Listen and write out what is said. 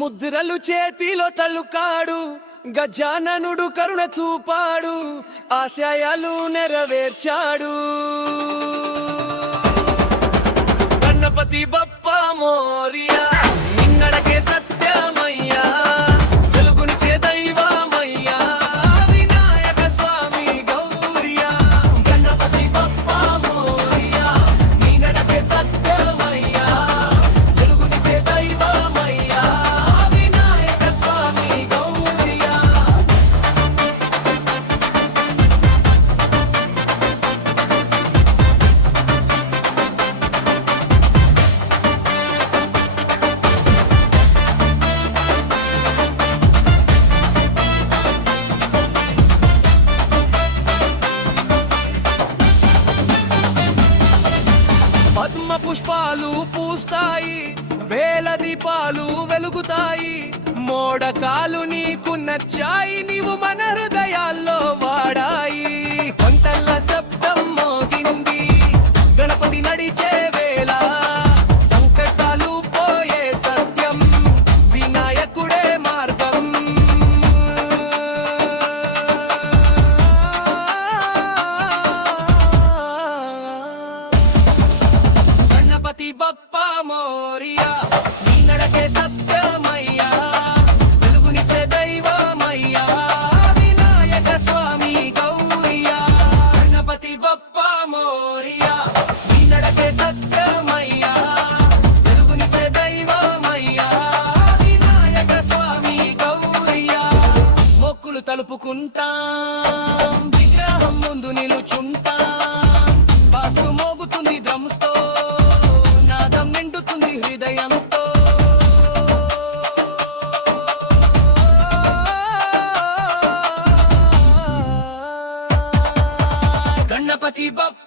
ముద్రలు చేతిలో తలుకాడు, గజాననుడు కరుణ చూపాడు, ఆశయాలు నెరవేర్చాడు. గణపతి బప్పా మోరియా, నిన్నడకే సత్యమయ్యా, వెలుగునిచే దైవమయ్యా, వినాయక స్వామి గౌరియా. గణపతి బప్పా మోరియా, నిన్నడకే సత్యమయ్యా, వెలుగునిచే దైవమయ్యా, వినాయక స్వామి గౌరియా. పద్మ పుష్పాలు పూస్తాయి, వేల దీపాలు వెలుగుతాయి, మోడకాలు నీకు నచ్చాయి, నీవు మన హృదయాల్లో వాడాయి. కొంటల్ల శబ్దం మోగింది, గణపతి నడిచే వేళ, సంకటాలు పోయే సత్యం, వినాయకుడే మార్గం. గణపతి బప్పా మోరియా, నీ నడకే సత్యమయ్యా, వెలుగునిచ్చే దైవమయ్యా, వినాయక స్వామి గౌరియా. గణపతి బప్పా మోరియా, నీ నడకే సత్యమయ్యా, వెలుగునిచ్చే దైవమయ్యా, వినాయక స్వామి గౌరియా. మొక్కులు తలుపుకుంటాం, విగ్రహం ముందు నిలుచుంటాం, బాసు మోగుతుంది డ్రమ్స్ తో, నాదం నిండుతుంది హృదయంతో. గణపతి బప్పా